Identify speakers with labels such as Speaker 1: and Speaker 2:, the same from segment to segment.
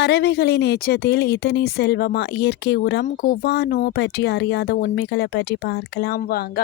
Speaker 1: பறவைகளின் எச்சத்தில் இத்தனை செல்வமா? இயற்கை உரம் குவானோ பற்றி அறியாத உண்மைகளை பற்றி பார்க்கலாம் வாங்க.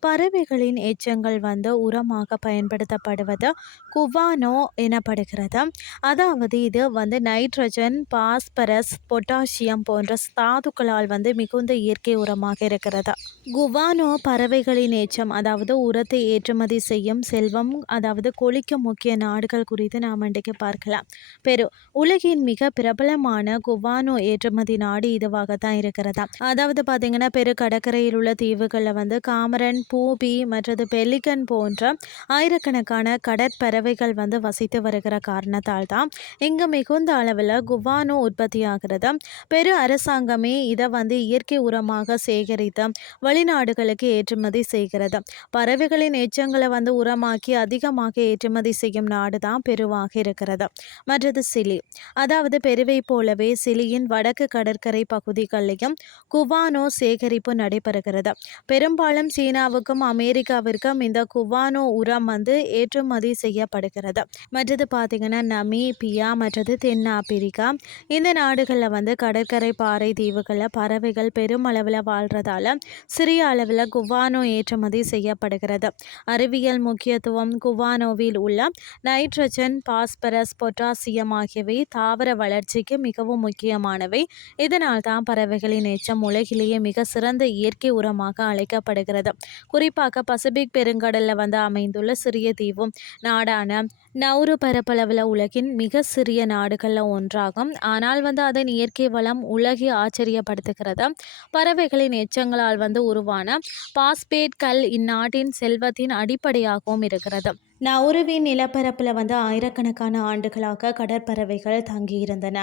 Speaker 1: பறவைகளின் எச்சங்கள் வந்து உரமாக பயன்படுத்தப்படுவது குவானோ எனப்படுகிறது. அதாவது இது வந்து நைட்ரஜன் பாஸ்பரஸ் பொட்டாசியம் போன்ற தாதுக்களால் வந்து மிகுந்த இயற்கை உரமாக இருக்கிறது. குவானோ பறவைகளின் எச்சம் அதாவது உரத்தை ஏற்றுமதி செய்யும் செல்வம் அதாவது கொளிக்க முக்கிய நாடுகள் குறித்து நாம் இன்றைக்கு பார்க்கலாம். பெரு உலகின் மிக பிரபலமான குவானோ ஏற்றுமதி நாடு இதுவாக தான் இருக்கிறதா? அதாவது பார்த்தீங்கன்னா பெரு கடற்கரையில் உள்ள தீவுகளில் வந்து காமரன் பூபி மற்றது பெலிகன் போன்ற ஆயிரக்கணக்கான கடற்பறவைகள் வந்து வசித்து வருகிற காரணத்தால் தான் இங்கு மிகுந்த அளவில் குவானோ உற்பத்தி ஆகிறது பெரு அரசாங்கமே இதை வந்து இயற்கை உரமாக சேகரித்து வெளிநாடுகளுக்கு ஏற்றுமதி செய்கிறது. பறவைகளின் எச்சங்களை வந்து உரமாக்கி அதிகமாக ஏற்றுமதி செய்யும் நாடு தான் பெருவாக இருக்கிறது. மற்றது சிலி. அதாவது பெருவை போலவே சிலியின் வடக்கு கடற்கரை பகுதிகளிலும் குவானோ சேகரிப்பு நடைபெறுகிறது. பெரும்பாலும் சீனாவுக்கும் அமெரிக்காவிற்கும் இந்த குவானோ உரம் வந்து ஏற்றுமதி செய்யப்படுகிறது. மற்றது பார்த்தீங்கன்னா நமீபியா மற்றது தென்னாப்பிரிக்கா. இந்த நாடுகளில் வந்து கடற்கரை பாறை தீவுகளில் பறவைகள் பெருமளவில் வாழ்கிறதால வாழ்றதால சிறிய அளவில் குவானோ ஏற்றுமதி செய்யப்படுகிறது. அறிவியல் முக்கியத்துவம் குவானோவில் உள்ள நைட்ரஜன் பாஸ்பரஸ் பொட்டாசியம் ஆகியவை தாவர வளர்ச்சிக்கு மிகவும் முக்கியமானவை. இதனால் தான் பறவைகளின் எச்சம் உலகிலேயே மிக சிறந்த இயற்கை உரமாக அழைக்கப்படுகிறது. குறிப்பாக பசிபிக் பெருங்கடலில் வந்து அமைந்துள்ள சிறிய தீவும் நாடான நவுறு பரப்பளவில் உலகின் மிக சிறிய நாடுகளில் ஒன்றாகும். ஆனால் வந்து அதன் இயற்கை வளம் உலகை ஆச்சரியப்படுத்துகிறது. பறவைகளின் எச்சங்களால் வந்து உருவான பாஸ்பேட் கல் இந்நாட்டின் செல்வத்தின் அடிப்படையாகவும் இருக்கிறது. நவுருவின் நிலப்பரப்பில் வந்து ஆயிரக்கணக்கான ஆண்டுகளாக கடற்பறவைகள் தங்கியிருந்தன.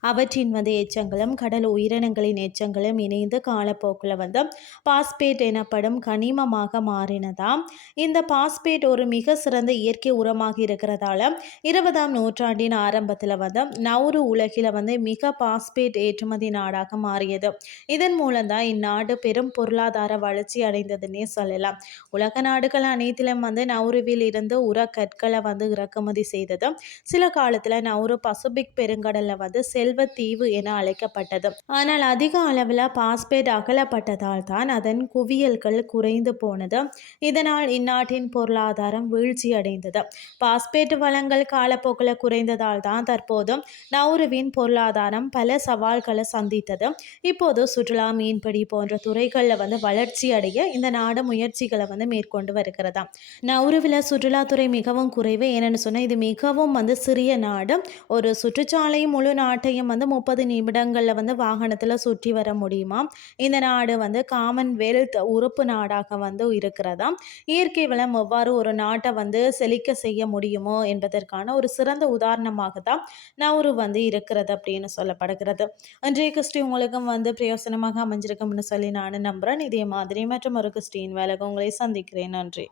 Speaker 1: அவற்றின் வந்து எச்சங்களும் கடல் உயிரினங்களின் எச்சங்களும் இணைந்து காலப்போக்கில் வந்து பாஸ்பேட் எனப்படும் கனிமமாக மாறினதாம் இந்த பாஸ்பேட் ஒரு மிக சிறந்த இயற்கை உரமாக இருக்கிறதால இருபதாம் நூற்றாண்டின் ஆரம்பத்தில் வந்து நவுரு உலகில் வந்து மிக பாஸ்பேட் ஏற்றுமதி நாடாக மாறியது. இதன் மூலம்தான் இந்நாடு பெரும் பொருளாதார வளர்ச்சி அடைந்ததுன்னே சொல்லலாம். உலக நாடுகள் அனைத்திலும் வந்து நவுருவில் இருந்து வந்து உர கற்களை வந்து இறக்குமதி செய்தது. சில காலத்தில் நவுரு பசிபிக் பெருங்கடலில் வந்து செல்வத்தீவு என அழைக்கப்பட்டது. ஆனால் அதிக அளவில் பாஸ்பேட் அகலப்பட்டதால் தான் அதன் குவியல்கள் குறைந்து போனது. இதனால் இந்நாட்டின் பொருளாதாரம் வீழ்ச்சி அடைந்தது. பாஸ்பேட் வளங்கள் காலப்போக்கில் குறைந்ததால் தான் தற்போது நவுருவின் பொருளாதாரம் பல சவால்களை சந்தித்தது. இப்போது சுற்றுலா மீன்பிடி போன்ற துறைகளில் வந்து வளர்ச்சி அடைய இந்த நாடு முயற்சிகளை வந்து மேற்கொண்டு வருகிறதா நவுருவில் சுற்றுலா சுற்றுலாத்துறை மிகவும் குறைவு. என்னென்னு சொன்னால் இது மிகவும் வந்து சிறிய நாடு ஒரு சுற்றுச்சாலையும் முழு நாட்டையும் வந்து முப்பது நிமிடங்களில் வந்து வாகனத்தில் சுற்றி வர முடியுமா? இந்த நாடு வந்து காமன்வெல்த் உறுப்பு நாடாக வந்து இருக்கிறதா? இயற்கை வளம் எவ்வாறு ஒரு நாட்டை வந்து செழிக்க செய்ய முடியுமோ என்பதற்கான ஒரு சிறந்த உதாரணமாக தான் நவுரு வந்து இருக்கிறது அப்படின்னு சொல்லப்படுகிறது. இன்றைய கிறிஸ்டி உங்களுக்கும் வந்து பிரயோசனமாக அமைஞ்சிருக்கும்னு சொல்லி நான் நம்புகிறேன் இதே மாதிரி மற்றும் ஒரு கிறிஸ்டின் வேலைக்கு உங்களை சந்திக்கிறேன். நன்றி.